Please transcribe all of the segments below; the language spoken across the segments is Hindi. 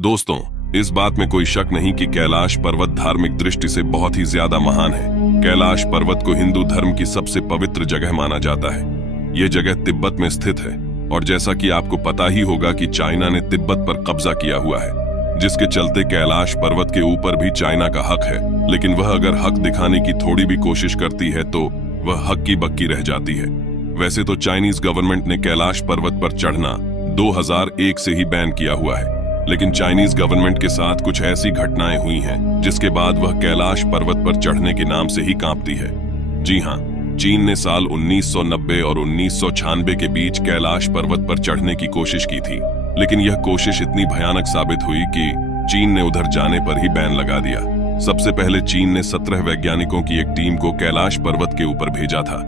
दोस्तों, इस बात में कोई शक नहीं कि कैलाश पर्वत धार्मिक दृष्टि से बहुत ही ज्यादा महान है। कैलाश पर्वत को हिंदू धर्म की सबसे पवित्र जगह माना जाता है। यह जगह तिब्बत में स्थित है और जैसा कि आपको पता ही होगा कि चाइना ने तिब्बत पर कब्जा किया हुआ है, जिसके चलते कैलाश पर्वत के ऊपर भी चाइना का हक है। लेकिन वह अगर हक दिखाने की थोड़ी भी कोशिश करती है तो वह हक्की बक्की रह जाती है। वैसे तो चाइनीज गवर्नमेंट ने कैलाश पर्वत पर चढ़ना 2001 से ही बैन किया हुआ है, लेकिन चाइनीज गवर्नमेंट के साथ कुछ ऐसी घटनाएं हुई हैं जिसके बाद वह कैलाश पर्वत पर चढ़ने के नाम से ही कांपती है। जी हां, चीन ने साल 1990 और 1996 के बीच कैलाश पर्वत पर चढ़ने की कोशिश की थी, लेकिन यह कोशिश इतनी भयानक साबित हुई कि चीन ने उधर जाने पर ही बैन लगा दिया। सबसे पहले चीन ने 17 वैज्ञानिकों की एक टीम को कैलाश पर्वत के ऊपर भेजा था।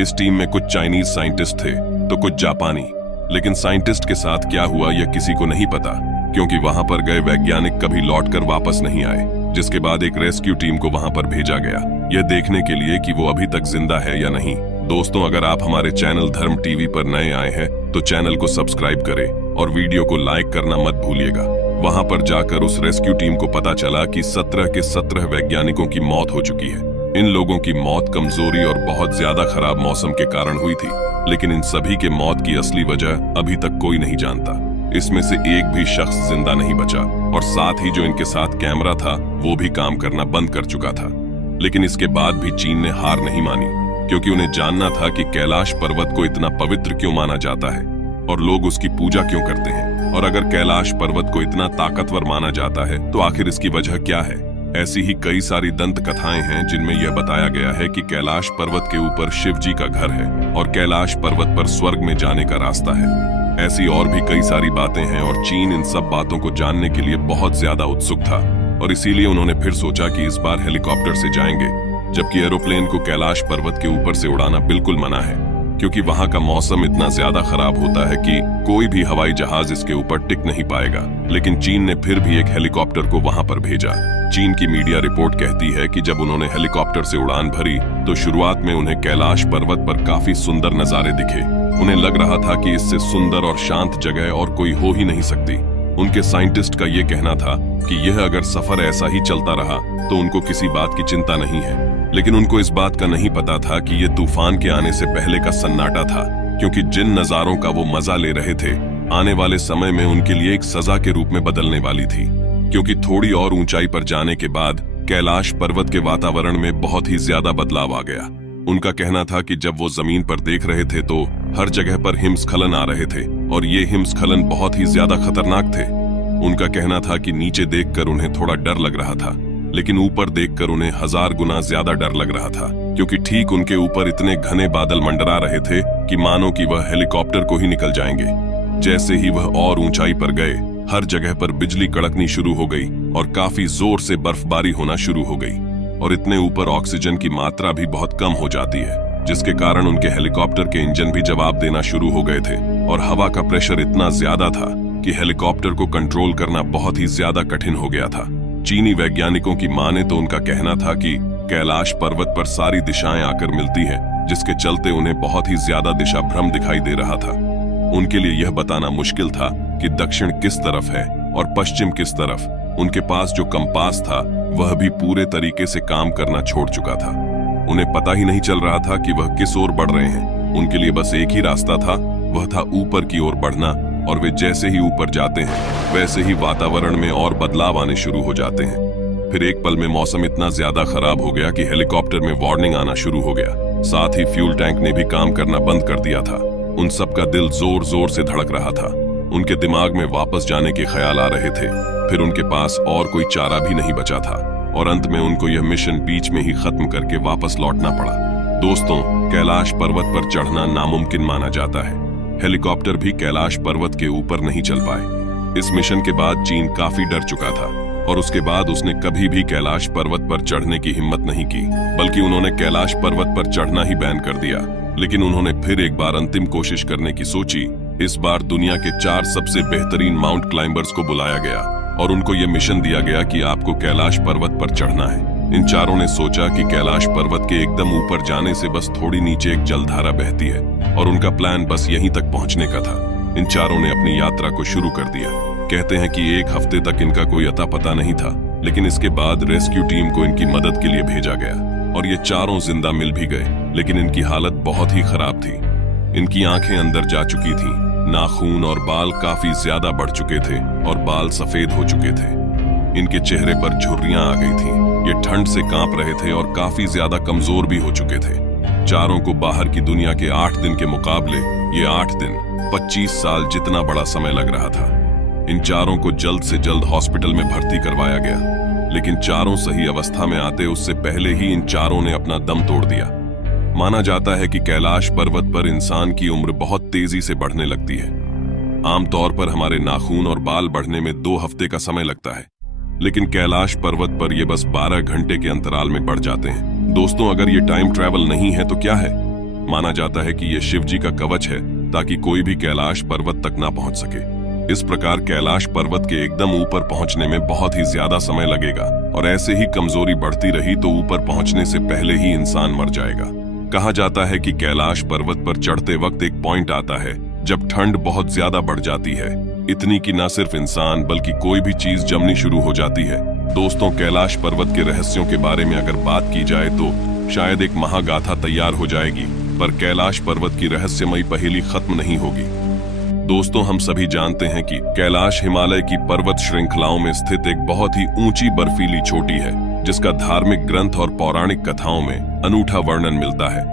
इस टीम में कुछ चाइनीज साइंटिस्ट थे तो कुछ जापानी, लेकिन साइंटिस्ट के साथ क्या हुआ यह किसी को नहीं पता, क्योंकि वहां पर गए वैज्ञानिक कभी लौटकर वापस नहीं आए। जिसके बाद एक रेस्क्यू टीम को वहां पर भेजा गया, यह देखने के लिए कि वो अभी तक जिंदा है या नहीं। दोस्तों, अगर आप हमारे चैनल धर्म टीवी पर नए आए हैं तो चैनल को सब्सक्राइब करें और वीडियो को लाइक करना मत भूलिएगा। वहां पर जाकर उस रेस्क्यू टीम को पता चला कि 17 के 17 वैज्ञानिकों की मौत हो चुकी है। इन लोगों की मौत कमजोरी और बहुत ज्यादा खराब मौसम के कारण हुई थी, लेकिन इन सभी के मौत की असली वजह अभी तक कोई नहीं जानता। इसमें से एक भी शख्स जिंदा नहीं बचा और साथ ही जो इनके साथ कैमरा था वो भी काम करना बंद कर चुका था। लेकिन इसके बाद भी चीन ने हार नहीं मानी, क्योंकि उन्हें जानना था कि कैलाश पर्वत को इतना पवित्र क्यों माना जाता है और लोग उसकी पूजा क्यों करते हैं। और अगर कैलाश पर्वत को इतना ताकतवर माना जाता है तो आखिर इसकी वजह क्या है। ऐसी ही कई सारी दंत कथाएं हैं जिनमें यह बताया गया है कि कैलाश पर्वत के ऊपर शिव जी का घर है और कैलाश पर्वत पर स्वर्ग में जाने का रास्ता है। ऐसी और भी कई सारी बातें हैं और चीन इन सब बातों को जानने के लिए बहुत ज्यादा उत्सुक था और इसीलिए उन्होंने फिर सोचा कि इस बार हेलीकॉप्टर से जाएंगे, जबकि एरोप्लेन को कैलाश पर्वत के ऊपर से उड़ाना बिल्कुल मना है, क्योंकि वहां का मौसम इतना ज्यादा खराब होता है कि कोई भी हवाई जहाज इसके ऊपर टिक नहीं पाएगा। लेकिन चीन ने फिर भी एक हेलीकॉप्टर को वहां पर भेजा। चीन की मीडिया रिपोर्ट कहती है कि जब उन्होंने हेलीकॉप्टर से उड़ान भरी तो शुरुआत में उन्हें कैलाश पर्वत पर काफी सुंदर नजारे दिखे। उन्हें लग रहा था कि इससे सुंदर और शांत जगह और कोई हो ही नहीं सकती। उनके साइंटिस्ट का यह कहना था कि यह अगर सफर ऐसा ही चलता रहा तो उनको किसी बात की चिंता नहीं है। लेकिन उनको इस बात का नहीं पता था कि यह तूफान के आने से पहले का सन्नाटा था, क्योंकि जिन नजारों का वो मजा ले रहे थे आने वाले समय में उनके लिए एक सजा के रूप में बदलने वाली थी। क्योंकि थोड़ी और ऊंचाई पर जाने के बाद कैलाश पर्वत के वातावरण में बहुत ही ज्यादा बदलाव आ गया। उनका कहना था कि जब वो जमीन पर देख रहे थे तो हर जगह पर हिमस्खलन आ रहे थे और ये हिमस्खलन बहुत ही ज्यादा खतरनाक थे। उनका कहना था कि नीचे देखकर उन्हें थोड़ा डर लग रहा था, लेकिन ऊपर देखकर उन्हें 1000 गुना ज्यादा डर लग रहा था, क्योंकि ठीक उनके ऊपर इतने घने बादल मंडरा रहे थे कि मानो कि वह हेलीकॉप्टर को ही निकल जाएंगे। जैसे ही वह और ऊंचाई पर गए, हर जगह पर बिजली कड़कनी शुरू हो गई और काफी जोर से बर्फबारी होना शुरू हो गई और इतने ऊपर ऑक्सीजन की मात्रा भी बहुत कम हो जाती है, जिसके कारण उनके हेलीकॉप्टर के इंजन भी जवाब देना शुरू हो गए थे और हवा का प्रेशर इतना ज्यादा था कि हेलीकॉप्टर को कंट्रोल करना बहुत ही ज्यादा कठिन हो गया था। चीनी वैज्ञानिकों की माने तो उनका कहना था कि कैलाश पर्वत पर सारी दिशाएं आकर मिलती हैं, जिसके चलते उन्हें बहुत ही ज्यादा दिशा भ्रम दिखाई दे रहा था। उनके लिए यह बताना मुश्किल था कि दक्षिण किस तरफ है और पश्चिम किस तरफ। उनके पास जो कंपास था वह भी पूरे तरीके से काम करना छोड़ चुका था। उन्हें पता ही नहीं चल रहा था कि वह किस ओर बढ़ रहे हैं। उनके लिए बस एक ही रास्ता था, वह था ऊपर की ओर बढ़ना, और वे जैसे ही ऊपर जाते हैं वैसे ही वातावरण में और बदलाव आने शुरू हो जाते हैं। फिर एक पल में मौसम इतना ज्यादा खराब हो गया कि हेलीकॉप्टर में वार्निंग आना शुरू हो गया। साथ ही फ्यूल टैंक ने भी काम करना बंद कर दिया था। उन सबका दिल जोर जोर से धड़क रहा था। उनके दिमाग में वापस जाने के ख्याल आ रहे थे। फिर उनके पास और कोई चारा भी नहीं बचा था और अंत में उनको यह मिशन बीच में ही खत्म करके वापस लौटना पड़ा। दोस्तों, कैलाश पर्वत पर चढ़ना नामुमकिन माना जाता है। हेलीकॉप्टर भी कैलाश पर्वत के ऊपर नहीं चल पाए। इस मिशन के बाद चीन काफी डर चुका था और उसके बाद उसने कभी भी कैलाश पर्वत पर चढ़ने की हिम्मत नहीं की, बल्कि उन्होंने कैलाश पर्वत पर चढ़ना ही बैन कर दिया। लेकिन उन्होंने फिर एक बार अंतिम कोशिश करने की सोची। इस बार दुनिया के 4 सबसे बेहतरीन माउंट क्लाइंबर्स को बुलाया गया और उनको यह मिशन दिया गया कि आपको कैलाश पर्वत पर चढ़ना है। इन चारों ने सोचा कि कैलाश पर्वत के एकदम ऊपर जाने से बस थोड़ी नीचे एक जलधारा बहती है और उनका प्लान बस यहीं तक पहुंचने का था। इन चारों ने अपनी यात्रा को शुरू कर दिया। कहते हैं कि एक हफ्ते तक इनका कोई अता पता नहीं था, लेकिन इसके बाद रेस्क्यू टीम को इनकी मदद के लिए भेजा गया और ये चारों जिंदा मिल भी गए, लेकिन इनकी हालत बहुत ही खराब थी। इनकी आंखें अंदर जा चुकी थीं, नाखून और बाल काफी ज्यादा बढ़ चुके थे और बाल सफेद हो चुके थे। इनके चेहरे पर झुर्रियां आ गई थीं। ये ठंड से कांप रहे थे और काफी ज्यादा कमजोर भी हो चुके थे। चारों को बाहर की दुनिया के 8 दिन के मुकाबले ये 8 दिन 25 साल जितना बड़ा समय लग रहा था। इन चारों को जल्द से जल्द हॉस्पिटल में भर्ती करवाया गया, लेकिन चारों सही अवस्था में आते उससे पहले ही इन चारों ने अपना दम तोड़ दिया। माना जाता है कि कैलाश पर्वत पर इंसान की उम्र बहुत तेजी से बढ़ने लगती है। आमतौर पर हमारे नाखून और बाल बढ़ने में 2 हफ्ते का समय लगता है, लेकिन कैलाश पर्वत पर यह बस 12 घंटे के अंतराल में बढ़ जाते हैं। दोस्तों, अगर ये टाइम ट्रैवल नहीं है तो क्या है? माना जाता है कि यह शिव जी का कवच है, ताकि कोई भी कैलाश पर्वत तक ना पहुंच सके। इस प्रकार कैलाश पर्वत के एकदम ऊपर पहुंचने में बहुत ही ज्यादा समय लगेगा और ऐसे ही कमजोरी बढ़ती रही तो ऊपर पहुंचने से पहले ही इंसान मर जाएगा। कहा जाता है कि कैलाश पर्वत पर चढ़ते वक्त एक पॉइंट आता है जब ठंड बहुत ज्यादा बढ़ जाती है, इतनी कि न सिर्फ इंसान बल्कि कोई भी चीज जमनी शुरू हो जाती है। दोस्तों, कैलाश पर्वत के रहस्यों के बारे में अगर बात की जाए तो शायद एक महागाथा तैयार हो जाएगी, पर कैलाश पर्वत की रहस्यमयी पहेली खत्म नहीं होगी। दोस्तों, हम सभी जानते हैं कि कैलाश हिमालय की पर्वत श्रृंखलाओं में स्थित एक बहुत ही ऊंची बर्फीली चोटी है, जिसका धार्मिक ग्रंथ और पौराणिक कथाओं में अनूठा वर्णन मिलता है।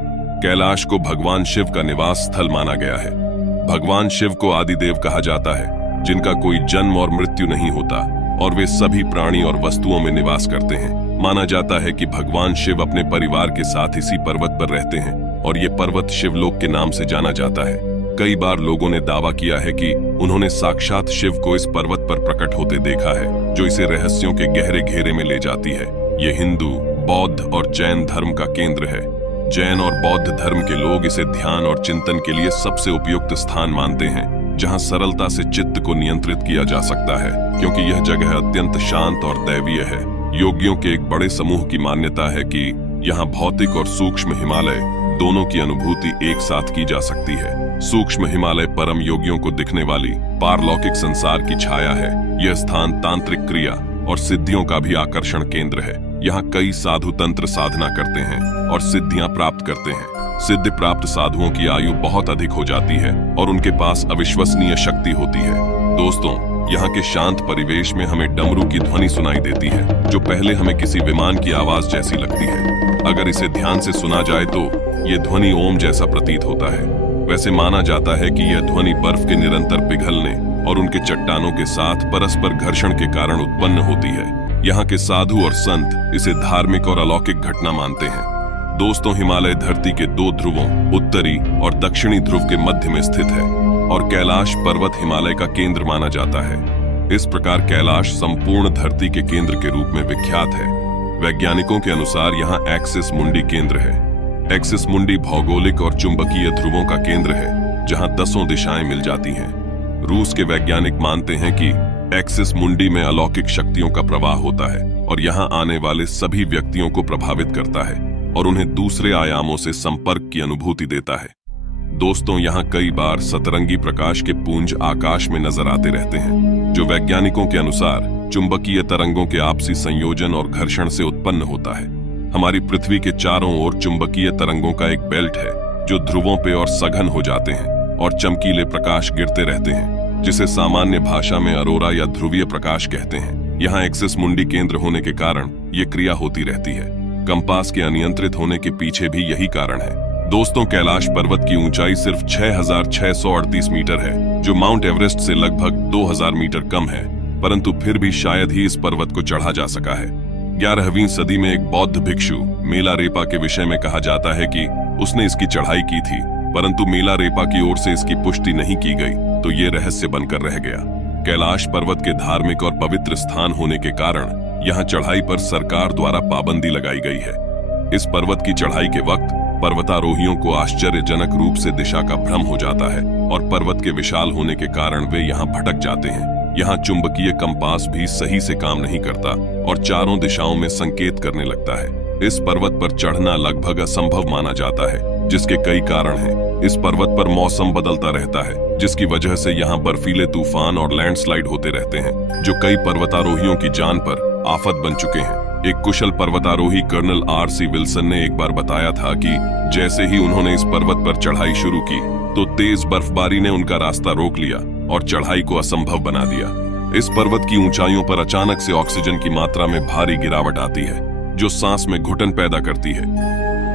कैलाश को भगवान शिव का निवास स्थल माना गया है। भगवान शिव को आदिदेव कहा जाता है, जिनका कोई जन्म और मृत्यु नहीं होता और वे सभी प्राणी और वस्तुओं में निवास करते हैं। माना जाता है कि भगवान शिव अपने परिवार के साथ इसी पर्वत पर रहते हैं और ये पर्वत शिवलोक के नाम से जाना जाता है। कई बार लोगों ने दावा किया है कि उन्होंने साक्षात शिव को इस पर्वत पर प्रकट होते देखा है, जो इसे रहस्यों के गहरे घेरे में ले जाती है। ये हिंदू, बौद्ध और जैन धर्म का केंद्र है। जैन और बौद्ध धर्म के लोग इसे ध्यान और चिंतन के लिए सबसे उपयुक्त स्थान मानते हैं, जहां सरलता से चित्त को नियंत्रित किया जा सकता है, क्योंकि यह जगह अत्यंत शांत और दैवीय है। योगियों के एक बड़े समूह की मान्यता है कि यहाँ भौतिक और सूक्ष्म हिमालय दोनों की अनुभूति एक साथ की जा सकती है। सूक्ष्म हिमालय परम योगियों को दिखने वाली पारलौकिक संसार की छाया है। यह स्थान तांत्रिक क्रिया और सिद्धियों का भी आकर्षण केंद्र है। यहाँ कई साधु तंत्र साधना करते हैं और सिद्धियां प्राप्त करते हैं। सिद्धि प्राप्त साधुओं की आयु बहुत अधिक हो जाती है और उनके पास अविश्वसनीय शक्ति होती है। दोस्तों, यहाँ के शांत परिवेश में हमें डमरू की ध्वनि सुनाई देती है, जो पहले हमें किसी विमान की आवाज जैसी लगती है। अगर इसे ध्यान से सुना जाए तो ये ध्वनि ओम जैसा प्रतीत होता है। वैसे माना जाता है कि यह ध्वनि बर्फ के निरंतर पिघलने और उनके चट्टानों के साथ परस्पर घर्षण के कारण उत्पन्न होती है। यहाँ के साधु और संत इसे धार्मिक और अलौकिक घटना मानते हैं। दोस्तों, हिमालय धरती के 2 ध्रुवों, उत्तरी और दक्षिणी ध्रुव के मध्य में स्थित है और कैलाश पर्वत हिमालय का केंद्र माना जाता है। इस प्रकार कैलाश संपूर्ण धरती के केंद्र के रूप में विख्यात है। वैज्ञानिकों के अनुसार यहाँ एक्सिस मुंडी केंद्र है। एक्सिस मुंडी भौगोलिक और चुंबकीय ध्रुवों का केंद्र है, जहाँ 10 दिशाएं मिल जाती हैं। रूस के वैज्ञानिक मानते हैं कि एक्सिस मुंडी में अलौकिक शक्तियों का प्रवाह होता है और यहाँ आने वाले सभी व्यक्तियों को प्रभावित करता है और उन्हें दूसरे आयामों से संपर्क की अनुभूति देता है। दोस्तों, यहाँ कई बार सतरंगी प्रकाश के पुंज आकाश में नजर आते रहते हैं, जो वैज्ञानिकों के अनुसार चुंबकीय तरंगों के आपसी संयोजन और घर्षण से उत्पन्न होता है। हमारी पृथ्वी के चारों ओर चुंबकीय तरंगों का एक बेल्ट है, जो ध्रुवों पे और सघन हो जाते हैं और चमकीले प्रकाश गिरते रहते हैं, जिसे सामान्य भाषा में अरोरा या ध्रुवीय प्रकाश कहते हैं। यहाँ एक्सिस मुंडी केंद्र होने के कारण ये क्रिया होती रहती है। कंपास के अनियंत्रित होने के पीछे भी यही कारण है। दोस्तों, कैलाश पर्वत की ऊंचाई सिर्फ 6638 मीटर है, जो माउंट एवरेस्ट से लगभग 2000 मीटर कम है, परंतु फिर भी शायद ही इस पर्वत को चढ़ा जा सका है। 11वीं सदी में एक बौद्ध भिक्षु मेलारेपा के विषय में कहा जाता है कि उसने इसकी चढ़ाई की थी, परंतु मेलारेपा की ओर से इसकी पुष्टि नहीं की गई, तो ये रहस्य बनकर रह गया। कैलाश पर्वत के धार्मिक और पवित्र स्थान होने के कारण यहाँ चढ़ाई पर सरकार द्वारा पाबंदी लगाई गई है। इस पर्वत की चढ़ाई के वक्त पर्वतारोहियों को आश्चर्यजनक रूप से दिशा का भ्रम हो जाता है और पर्वत के विशाल होने के कारण वे यहाँ भटक जाते हैं। यहाँ चुंबकीय कंपास भी सही से काम नहीं करता और चारों दिशाओं में संकेत करने लगता है। इस पर्वत पर चढ़ना लगभग असंभव माना जाता है, जिसके कई कारण हैं। इस पर्वत पर मौसम बदलता रहता है, जिसकी वजह से यहाँ बर्फीले तूफान और लैंडस्लाइड होते रहते हैं, जो कई पर्वतारोहियों की जान पर आफत बन चुके हैं। एक कुशल पर्वतारोही कर्नल R.C. विल्सन ने एक बार बताया था कि जैसे ही उन्होंने इस पर्वत पर चढ़ाई शुरू की तो तेज बर्फबारी ने उनका रास्ता रोक लिया और चढ़ाई को असंभव बना दिया। इस पर्वत की ऊंचाइयों पर अचानक से ऑक्सीजन की मात्रा में भारी गिरावट आती है, जो सांस में घुटन पैदा करती है।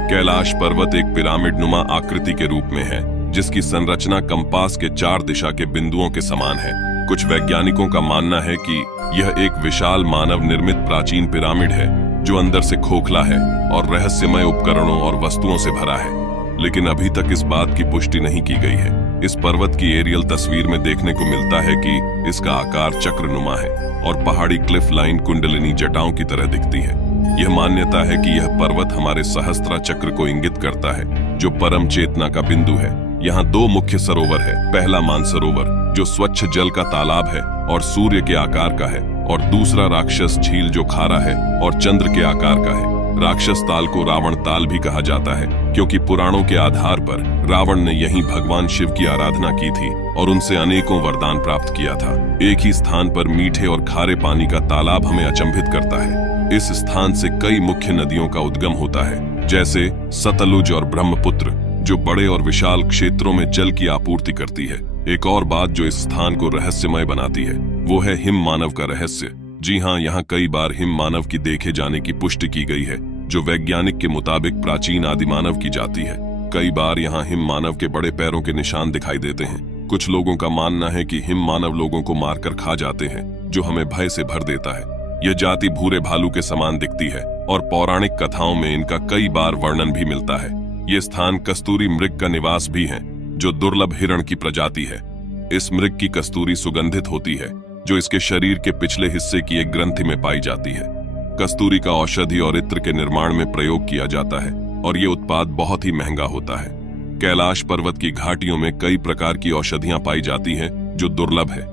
कैलाश पर्वत एक पिरामिड नुमा आकृति के रूप में है, जिसकी संरचना कंपास के 4 दिशा के बिंदुओं के समान है। कुछ वैज्ञानिकों का मानना है कि यह एक विशाल मानव निर्मित प्राचीन पिरामिड है, जो अंदर से खोखला है और रहस्यमय उपकरणों और वस्तुओं से भरा है, लेकिन अभी तक इस बात की पुष्टि नहीं की गई है। इस पर्वत की एरियल तस्वीर में देखने को मिलता है कि इसका आकार चक्रनुमा है और पहाड़ी क्लिफ लाइन कुंडलिनी जटाओं की तरह दिखती है। यह मान्यता है कि यह पर्वत हमारे सहस्त्रा चक्र को इंगित करता है, जो परम चेतना का बिंदु है। यहाँ 2 मुख्य सरोवर है। पहला मानसरोवर, जो स्वच्छ जल का तालाब है और सूर्य के आकार का है, और दूसरा राक्षस झील, जो खारा है और चंद्र के आकार का है। राक्षस ताल को रावण ताल भी कहा जाता है, क्योंकि पुराणों के आधार पर रावण ने यहीं भगवान शिव की आराधना की थी और उनसे अनेकों वरदान प्राप्त किया था। एक ही स्थान पर मीठे और खारे पानी का तालाब हमें अचंभित करता है। इस स्थान से कई मुख्य नदियों का उद्गम होता है, जैसे सतलुज और ब्रह्मपुत्र, जो बड़े और विशाल क्षेत्रों में जल की आपूर्ति करती है। एक और बात जो इस स्थान को रहस्यमय बनाती है, वो है हिम मानव का रहस्य। जी हाँ, यहाँ कई बार हिम मानव की देखे जाने की पुष्टि की गई है, जो वैज्ञानिक के मुताबिक प्राचीन आदि मानव की जाती है। कई बार यहाँ हिम मानव के बड़े पैरों के निशान दिखाई देते हैं। कुछ लोगों का मानना है कि हिम मानव लोगों को मारकर खा जाते हैं, जो हमें भय से भर देता है। यह जाति भूरे भालू के समान दिखती है और पौराणिक कथाओं में इनका कई बार वर्णन भी मिलता है। ये स्थान कस्तूरी मृग का निवास भी है, जो दुर्लभ हिरण की प्रजाति है। इस मृग की कस्तूरी सुगंधित होती है, जो इसके शरीर के पिछले हिस्से की एक ग्रंथि में पाई जाती है। कस्तूरी का औषधि और इत्र के निर्माण में प्रयोग किया जाता है और ये उत्पाद बहुत ही महंगा होता है। कैलाश पर्वत की घाटियों में कई प्रकार की औषधियां पाई जाती हैं, जो दुर्लभ है।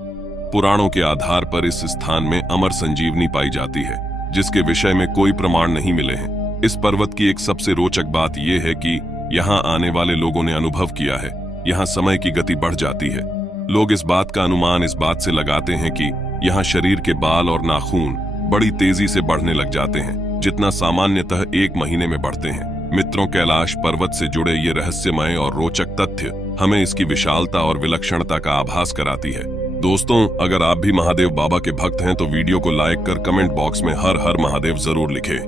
पुराणों के आधार पर इस स्थान में अमर संजीवनी पाई जाती है, जिसके विषय में कोई प्रमाण नहीं मिले हैं। इस पर्वत की एक सबसे रोचक बात यह है कि यहाँ आने वाले लोगों ने अनुभव किया है, यहाँ समय की गति बढ़ जाती है। लोग इस बात का अनुमान इस बात से लगाते हैं कि यहाँ शरीर के बाल और नाखून बड़ी तेजी से बढ़ने लग जाते हैं, जितना सामान्यतः 1 महीने में बढ़ते हैं। मित्रों, कैलाश पर्वत से जुड़े ये रहस्यमय और रोचक तथ्य हमें इसकी विशालता और विलक्षणता का आभास कराती है। दोस्तों, अगर आप भी महादेव बाबा के भक्त हैं तो वीडियो को लाइक कर कमेंट बॉक्स में हर हर महादेव जरूर लिखें।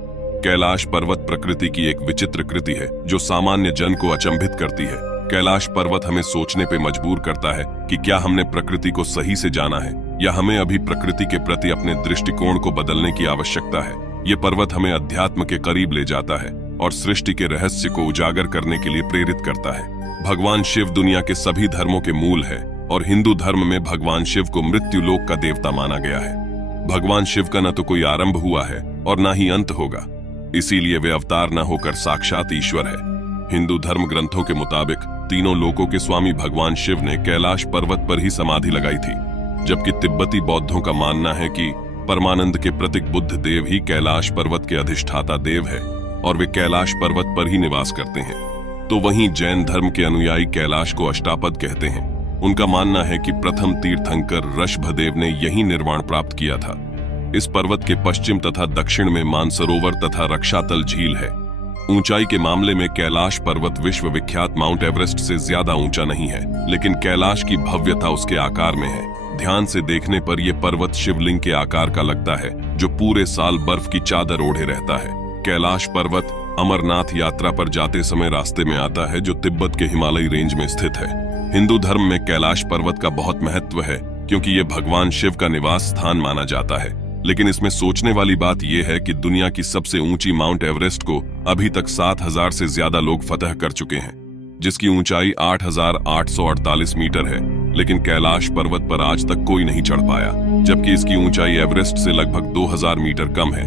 कैलाश पर्वत प्रकृति की एक विचित्र कृति है, जो सामान्य जन को अचंभित करती है। कैलाश पर्वत हमें सोचने पे मजबूर करता है कि क्या हमने प्रकृति को सही से जाना है, या हमें अभी प्रकृति के प्रति अपने दृष्टिकोण को बदलने की आवश्यकता है। ये पर्वत हमें अध्यात्म के करीब ले जाता है और सृष्टि के रहस्य को उजागर करने के लिए प्रेरित करता है। भगवान शिव दुनिया के सभी धर्मों के मूल है और हिंदू धर्म में भगवान शिव को मृत्यु लोक का देवता माना गया है। भगवान शिव का न तो कोई आरंभ हुआ है और न ही अंत होगा, इसीलिए वे अवतार न होकर साक्षात ईश्वर है। हिंदू धर्म ग्रंथों के मुताबिक तीनों लोकों के स्वामी भगवान शिव ने कैलाश पर्वत पर ही समाधि लगाई थी, जबकि तिब्बती बौद्धों का मानना है कि परमानंद के प्रतीक बुद्ध देव ही कैलाश पर्वत के अधिष्ठाता देव है और वे कैलाश पर्वत पर ही निवास करते हैं। तो वहीं जैन धर्म के अनुयायी कैलाश को अष्टापद कहते हैं। उनका मानना है कि प्रथम तीर्थंकर ऋषभदेव ने यही निर्वाण प्राप्त किया था। इस पर्वत के पश्चिम तथा दक्षिण में मानसरोवर तथा रक्षातल झील है। ऊंचाई के मामले में कैलाश पर्वत विश्व विख्यात माउंट एवरेस्ट से ज्यादा ऊंचा नहीं है, लेकिन कैलाश की भव्यता उसके आकार में है। ध्यान से देखने पर यह पर्वत शिवलिंग के आकार का लगता है, जो पूरे साल बर्फ की चादर ओढ़े रहता है। कैलाश पर्वत अमरनाथ यात्रा पर जाते समय रास्ते में आता है, जो तिब्बत के हिमालयी रेंज में स्थित है। हिंदू धर्म में कैलाश पर्वत का बहुत महत्व है, क्योंकि यह भगवान शिव का निवास स्थान माना जाता है। लेकिन इसमें सोचने वाली बात यह है कि दुनिया की सबसे ऊंची माउंट एवरेस्ट को अभी तक 7000 से ज्यादा लोग फतह कर चुके हैं, जिसकी ऊंचाई 8848 मीटर है। लेकिन कैलाश पर्वत पर आज तक कोई नहीं चढ़ पाया, जबकि इसकी ऊंचाई एवरेस्ट से लगभग 2000 मीटर कम है।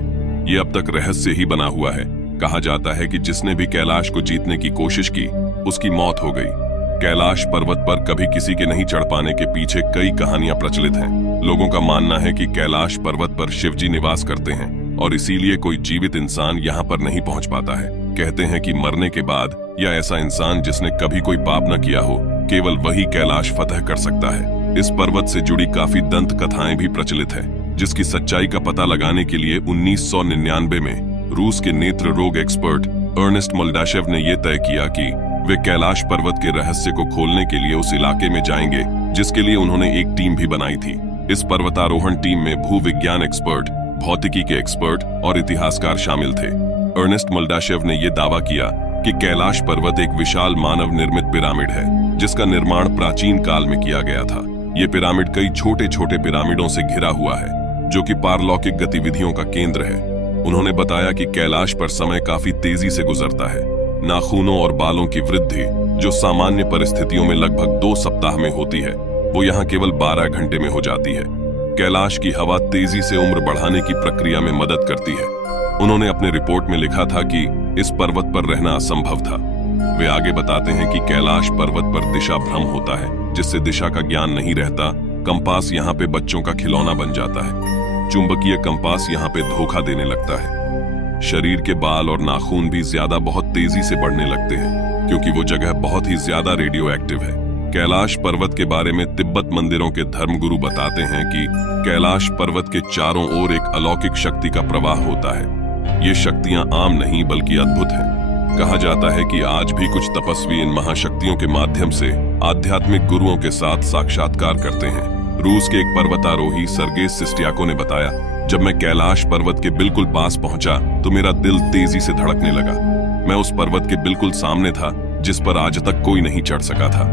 ये अब तक रहस्य ही बना हुआ है। कहा जाता है कि जिसने भी कैलाश को जीतने की कोशिश की, उसकी मौत हो गई। कैलाश पर्वत पर कभी किसी के नहीं चढ़ पाने के पीछे कई कहानियां प्रचलित हैं। लोगों का मानना है कि कैलाश पर्वत पर शिवजी निवास करते हैं और इसीलिए कोई जीवित इंसान यहां पर नहीं पहुंच पाता है। कहते हैं कि मरने के बाद या ऐसा इंसान जिसने कभी कोई पाप न किया हो, केवल वही कैलाश फतह कर सकता है। इस पर्वत से जुड़ी काफी दंत कथाएं भी प्रचलित हैं, जिसकी सच्चाई का पता लगाने के लिए 1999 में रूस के नेत्र रोग एक्सपर्ट अर्नेस्ट मोल्डाशेव ने यह तय किया कि वे कैलाश पर्वत के रहस्य को खोलने के लिए उस इलाके में जाएंगे, जिसके लिए उन्होंने एक टीम भी बनाई थी। इस पर्वतारोहण टीम में भूविज्ञान एक्सपर्ट, भौतिकी के एक्सपर्ट और इतिहासकार शामिल थे। अर्नेस्ट मोल्डाशेव ने यह दावा किया कि कैलाश पर्वत एक विशाल मानव निर्मित पिरामिड है, जिसका निर्माण प्राचीन काल में किया गया था। ये पिरामिड कई छोटे छोटे पिरामिडों से घिरा हुआ है, जो कि पारलौकिक गतिविधियों का केंद्र है। उन्होंने बताया कि कैलाश पर समय काफी तेजी से गुजरता है। नाखूनों और बालों की वृद्धि, जो सामान्य परिस्थितियों में लगभग 2 सप्ताह में होती है, वो यहाँ केवल 12 घंटे में हो जाती है। कैलाश की हवा तेजी से उम्र बढ़ाने की प्रक्रिया में मदद करती है। उन्होंने अपने रिपोर्ट में लिखा था कि इस पर्वत पर रहना असंभव था। वे आगे बताते हैं कि कैलाश पर्वत पर दिशा भ्रम होता है, जिससे दिशा का ज्ञान नहीं रहता। कंपास यहाँ पे बच्चों का खिलौना बन जाता है। चुंबकीय कंपास यहाँ पे धोखा देने लगता है। शरीर के बाल और नाखून भी बहुत तेजी से बढ़ने लगते हैं, क्योंकि वो जगह बहुत ही ज्यादा रेडियो एक्टिव है। कैलाश पर्वत के बारे में तिब्बत मंदिरों के धर्मगुरु बताते हैं कि कैलाश पर्वत के चारों ओर एक अलौकिक शक्ति का प्रवाह होता है। ये शक्तियां आम नहीं बल्कि अद्भुत हैं। कहा जाता है कि आज भी कुछ तपस्वी इन महाशक्तियों के माध्यम से आध्यात्मिक गुरुओं के साथ साक्षात्कार करते हैं। रूस के एक पर्वतारोही सर्गेई सिस्टियाको ने बताया, जब मैं कैलाश पर्वत के बिल्कुल पास पहुंचा तो मेरा दिल तेजी से धड़कने लगा। मैं उस पर्वत के बिल्कुल सामने था, जिस पर आज तक कोई नहीं चढ़ सका था।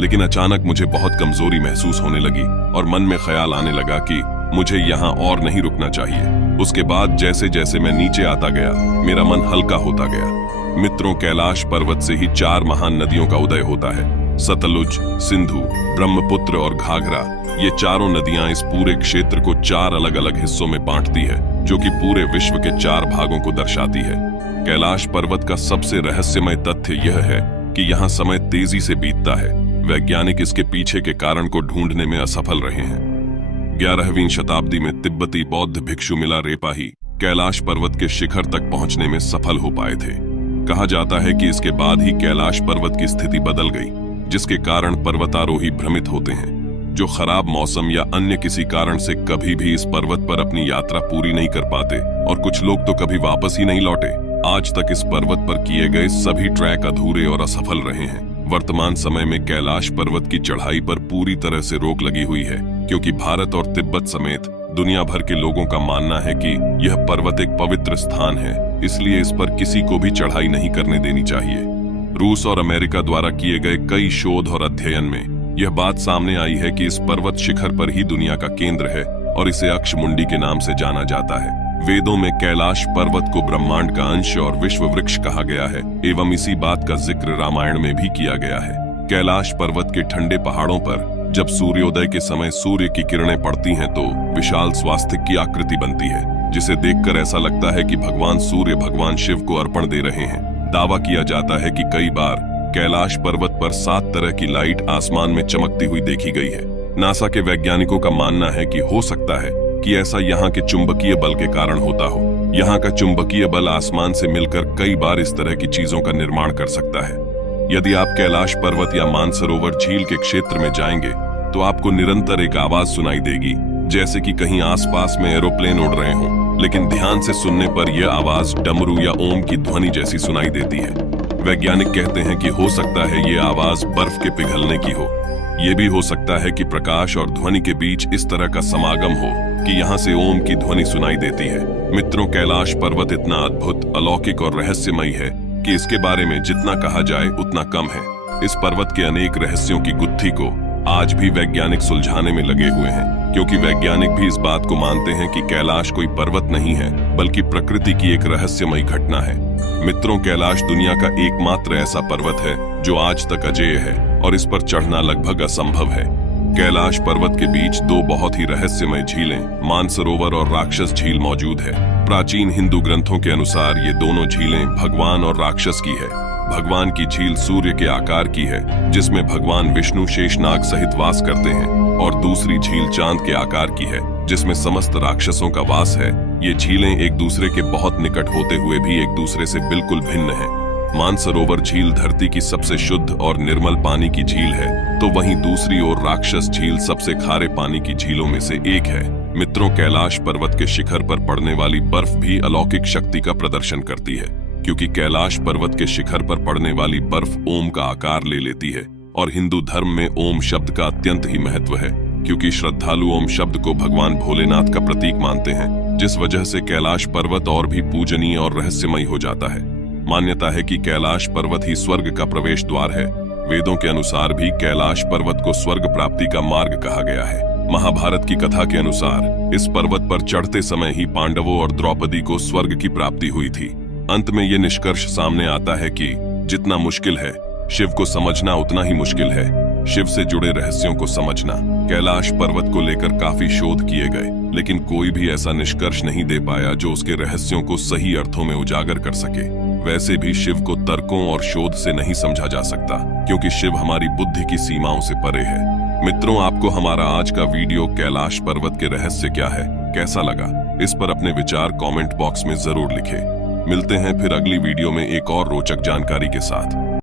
लेकिन अचानक मुझे बहुत कमजोरी महसूस होने लगी और मन में ख्याल आने लगा कि मुझे यहाँ और नहीं रुकना चाहिए। उसके बाद जैसे जैसे मैं नीचे आता गया, मेरा मन हल्का होता गया। मित्रों, कैलाश पर्वत से ही 4 महान नदियों का उदय होता है। सतलुज, सिंधु, ब्रह्मपुत्र और घाघरा। ये चारों नदियां इस पूरे क्षेत्र को 4 अलग अलग हिस्सों में बांटती है, जो कि पूरे विश्व के 4 भागों को दर्शाती है। कैलाश पर्वत का सबसे रहस्यमय तथ्य यह है कि यहाँ समय तेजी से बीतता है। वैज्ञानिक इसके पीछे के कारण को ढूंढने में असफल रहे हैं। 11वीं शताब्दी में तिब्बती बौद्ध भिक्षु मिला रेपाही कैलाश पर्वत के शिखर तक पहुंचने में सफल हो पाए थे। कहा जाता है कि इसके बाद ही कैलाश पर्वत की स्थिति बदल गई, जिसके कारण पर्वतारोही भ्रमित होते हैं, जो खराब मौसम या अन्य किसी कारण से कभी भी इस पर्वत पर अपनी यात्रा पूरी नहीं कर पाते, और कुछ लोग तो कभी वापस ही नहीं लौटे। आज तक इस पर्वत पर किए गए सभी ट्रैक अधूरे और असफल रहे हैं। वर्तमान समय में कैलाश पर्वत की चढ़ाई पर पूरी तरह से रोक लगी हुई है, क्योंकि भारत और तिब्बत समेत दुनिया भर के लोगों का मानना है कि यह पर्वत एक पवित्र स्थान है, इसलिए इस पर किसी को भी चढ़ाई नहीं करने देनी चाहिए। रूस और अमेरिका द्वारा किए गए कई शोध और अध्ययन में यह बात सामने आई है कि इस पर्वत शिखर पर ही दुनिया का केंद्र है और इसे अक्षमुंडी के नाम से जाना जाता है। वेदों में कैलाश पर्वत को ब्रह्मांड का अंश और विश्व वृक्ष कहा गया है, एवं इसी बात का जिक्र रामायण में भी किया गया है। कैलाश पर्वत के ठंडे पहाड़ों पर जब सूर्योदय के समय सूर्य की किरणें पड़ती हैं तो विशाल स्वास्तिक की आकृति बनती है, जिसे देखकर ऐसा लगता है कि भगवान सूर्य भगवान शिव को अर्पण दे रहे हैं। दावा किया जाता है कि कई बार कैलाश पर्वत पर 7 तरह की लाइट आसमान में चमकती हुई देखी गई है। नासा के वैज्ञानिकों का मानना है कि हो सकता है कि ऐसा यहाँ के चुंबकीय बल के कारण होता हो। यहाँ का चुंबकीय बल आसमान से मिलकर कई बार इस तरह की चीजों का निर्माण कर सकता है। यदि आप कैलाश पर्वत या मानसरोवर झील के क्षेत्र में जाएंगे तो आपको निरंतर एक आवाज सुनाई देगी, जैसे कि कहीं आसपास में एरोप्लेन उड़ रहे हों, लेकिन ध्यान से सुनने पर यह आवाज डमरू या ओम की ध्वनि जैसी सुनाई देती है। वैज्ञानिक कहते हैं कि हो सकता है ये आवाज बर्फ के पिघलने की हो। ये भी हो सकता है कि प्रकाश और ध्वनि के बीच इस तरह का समागम हो कि यहाँ से ओम की ध्वनि सुनाई देती है। मित्रों, कैलाश पर्वत इतना अद्भुत, अलौकिक और रहस्यमयी है कि इसके बारे में जितना कहा जाए उतना कम है। इस पर्वत के अनेक रहस्यों की गुत्थी को आज भी वैज्ञानिक सुलझाने में लगे हुए हैं, क्योंकि वैज्ञानिक भी इस बात को मानते हैं कि कैलाश कोई पर्वत नहीं है, बल्कि प्रकृति की एक रहस्यमयी घटना है। मित्रों, कैलाश दुनिया का एकमात्र ऐसा पर्वत है जो आज तक अजेय है और इस पर चढ़ना लगभग असंभव है। कैलाश पर्वत के बीच 2 बहुत ही रहस्यमय झीलें, मानसरोवर और राक्षस झील मौजूद है। प्राचीन हिंदू ग्रंथों के अनुसार ये दोनों झीलें भगवान और राक्षस की है। भगवान की झील सूर्य के आकार की है, जिसमें भगवान विष्णु शेषनाग सहित वास करते हैं, और दूसरी झील चांद के आकार की है, जिसमें समस्त राक्षसों का वास है। ये झीलें एक दूसरे के बहुत निकट होते हुए भी एक दूसरे से बिल्कुल भिन्न हैं। मानसरोवर झील धरती की सबसे शुद्ध और निर्मल पानी की झील है, तो वहीं दूसरी ओर राक्षस झील सबसे खारे पानी की झीलों में से एक है। मित्रों, कैलाश पर्वत के शिखर पर पड़ने वाली बर्फ भी अलौकिक शक्ति का प्रदर्शन करती है, क्योंकि कैलाश पर्वत के शिखर पर पड़ने वाली बर्फ ओम का आकार ले लेती है। और हिंदू धर्म में ओम शब्द का अत्यंत ही महत्व है, क्योंकि श्रद्धालु ओम शब्द को भगवान भोलेनाथ का प्रतीक मानते हैं, जिस वजह से कैलाश पर्वत और भी पूजनीय और रहस्यमय हो जाता है। मान्यता है कि कैलाश पर्वत ही स्वर्ग का प्रवेश द्वार है। वेदों के अनुसार भी कैलाश पर्वत को स्वर्ग प्राप्ति का मार्ग कहा गया है। महाभारत की कथा के अनुसार इस पर्वत पर चढ़ते समय ही पांडवों और द्रौपदी को स्वर्ग की प्राप्ति हुई थी। अंत में ये निष्कर्ष सामने आता है कि जितना मुश्किल है शिव को समझना, उतना ही मुश्किल है शिव से जुड़े रहस्यों को समझना। कैलाश पर्वत को लेकर काफी शोध किए गए, लेकिन कोई भी ऐसा निष्कर्ष नहीं दे पाया जो उसके रहस्यों को सही अर्थों में उजागर कर सके। वैसे भी शिव को तर्कों और शोध से नहीं समझा जा सकता, क्योंकि शिव हमारी बुद्धि की सीमाओं से परे है। मित्रों, आपको हमारा आज का वीडियो कैलाश पर्वत के रहस्य क्या है कैसा लगा, इस पर अपने विचार कमेंट बॉक्स में जरूर लिखें। मिलते हैं फिर अगली वीडियो में एक और रोचक जानकारी के साथ।